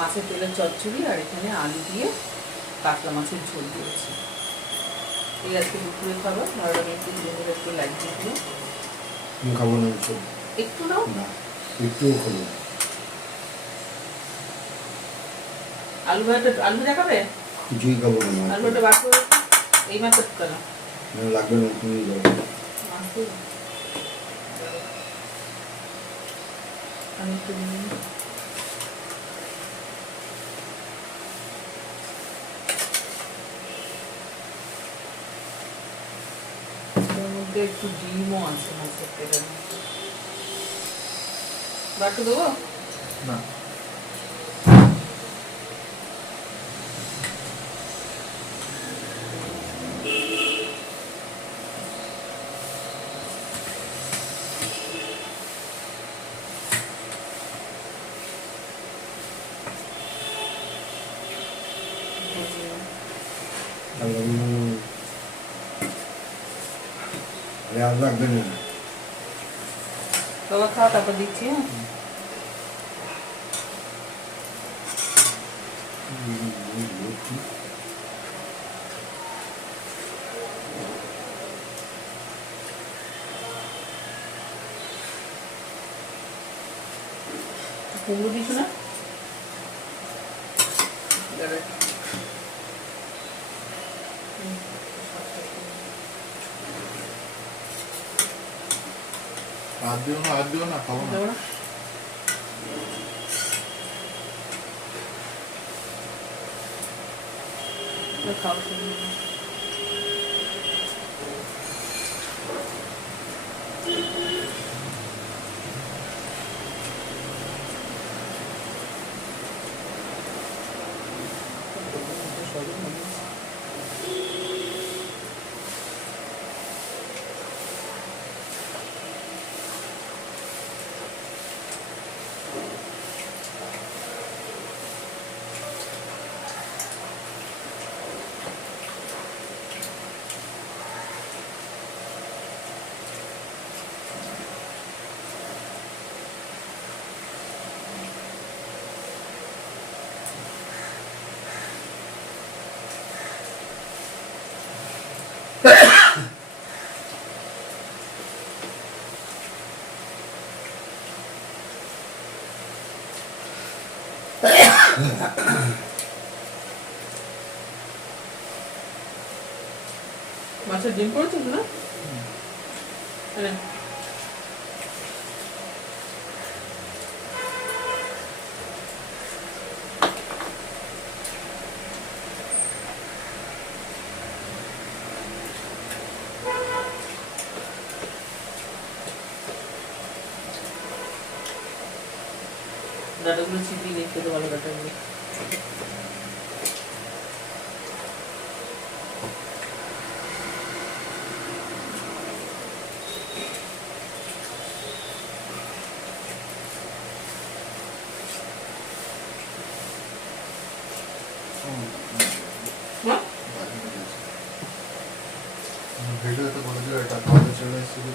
মাছের তেলের চচ্চড়ি আর এখানে আলু দিয়ে কাতলা মাছের ঝোল দিয়েছি। এই আজকে দুপুরে খাবার। ভালো লাগে একটু দুজনের একটু লাইট দিয়ে দিও। খাবো না একটু নাও না, একটুও খাবো না। আলু ভাজা খাবে? কিছুই খাবো না। আলু ভাজা বার করে এই মাছের কেন লাগবে না, তুমি যাও। আমি একটু এর মধ্যে একটু ডিমও আছে মাছের তেলের মধ্যে। বাটু দেবো না, আর লাগবে না। বাবা খাও, তারপর দিচ্ছি। হ্যাঁ কুমড়ো দিচ্ছ না? হাত দিও না, খাবো না। খাও মাছের ডিম করেছিস না? হ্যাঁ ডাটাগুলো চিপিয়ে দেখতে তো ভালো ডাটাগুলো। ভিডিওতে বলে দিও এটা খাওয়াতে চলে এসেছিল।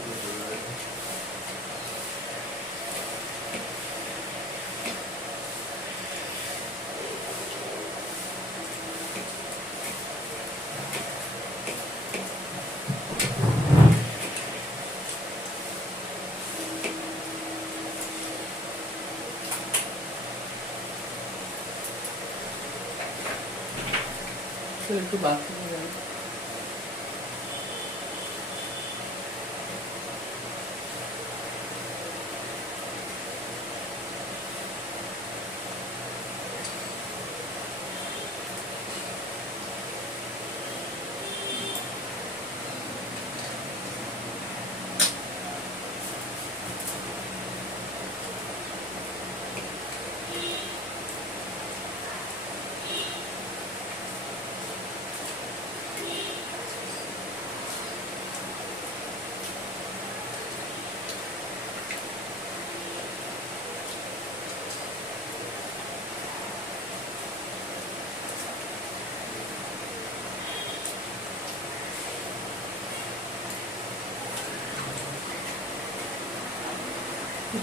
একটু বাথরুমে যাই।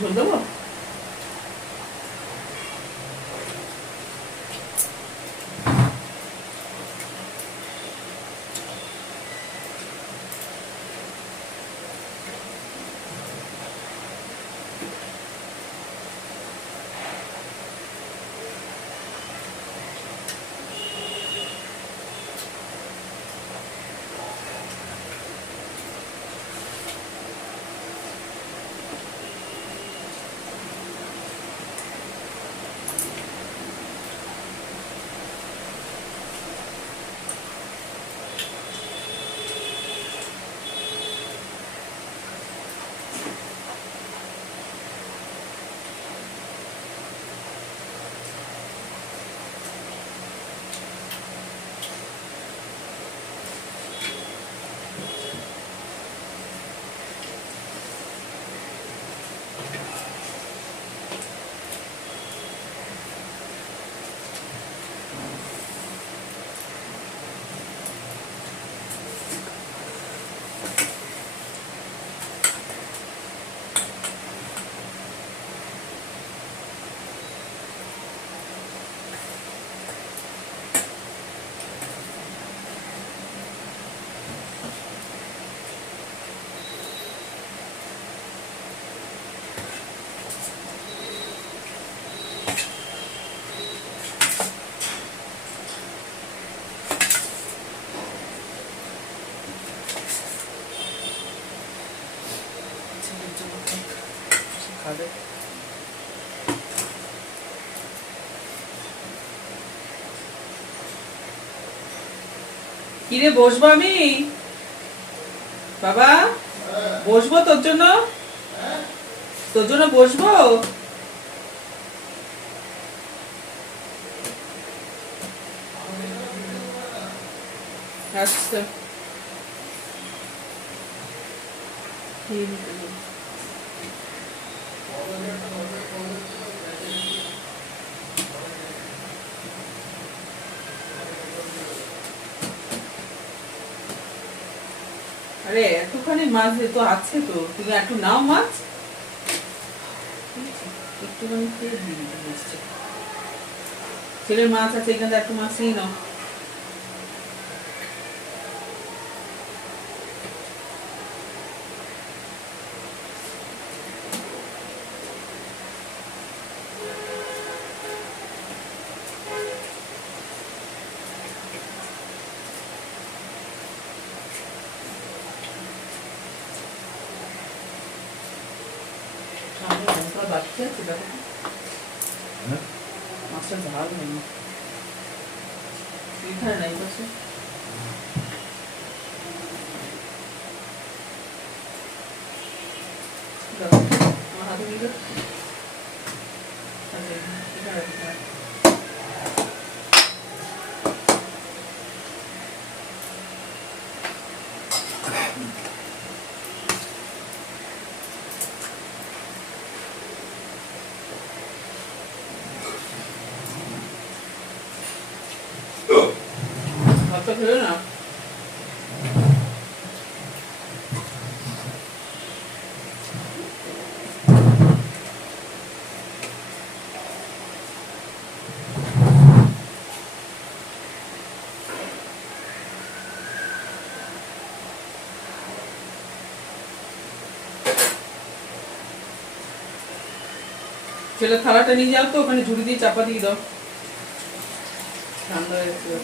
ঝোল দেবো? ছেলের জন্য সে খাবে। কিরে বসবো আমি? বাবা বসবো তোর জন্য? তোর জন্য বসবো? আচ্ছা ঠিক আছে। আরে এতখানি মাছ তো আছে, তো তুমি একটু নাও মাছ, একটুখানি খেয়ে দিয়ে দিতে বসছে। ছেলের মাছ আছে এখানে, একটু মাছ নিয়ে নাও। সামনে লঙ্কা বাড়ছে আছে, দেখো তো। হ্যাঁ মাছটা ঝাল নেই, এখানে নাই বসে। দেখো আমার হাতে নিয়ে যাও। আচ্ছা, এখানে রাখো, এখানে রাখো। ভাতটা খেলে না। ছেলে থালাটা নিয়ে যাও তো, ওখানে ঝুড়ি দিয়ে চাপা দিয়ে দাও, ঠান্ডা হয়ে গেছে।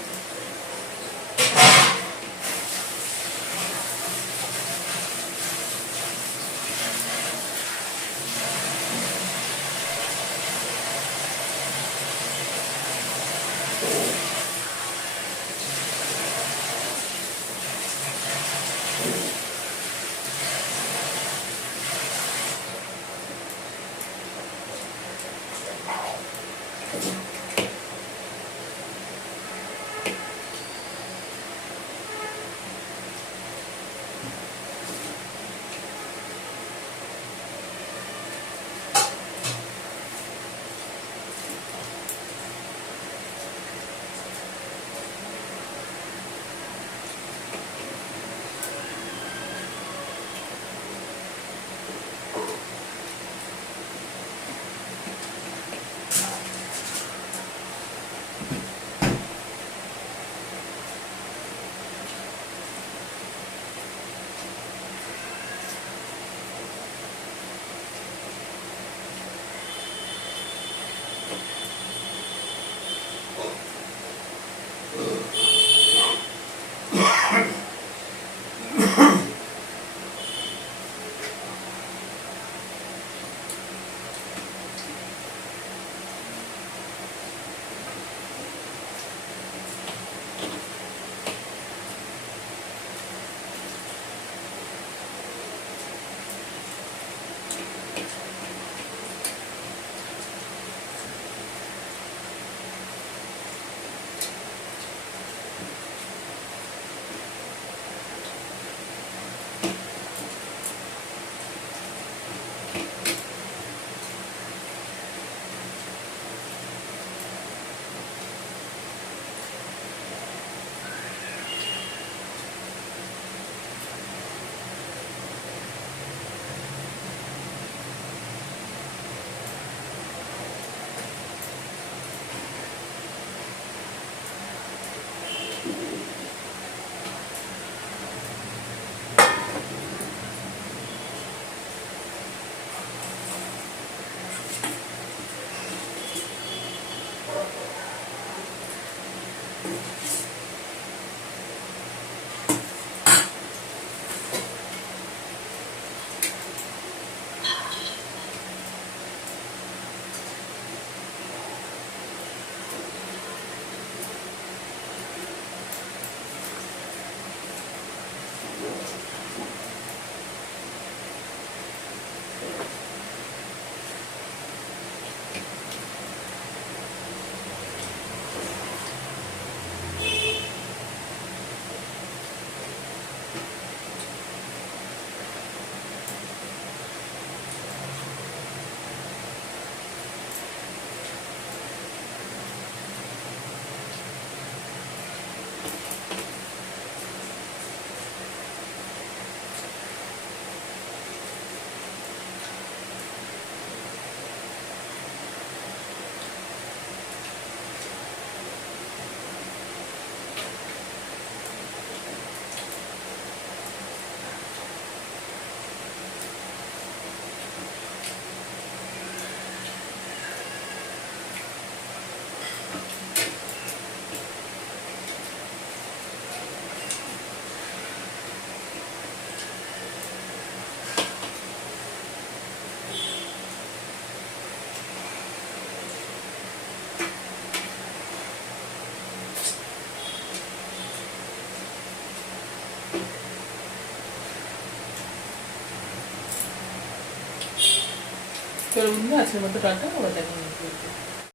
চলো বন্ধু, আজকের মতো টাটা, আবার দেখা হবে।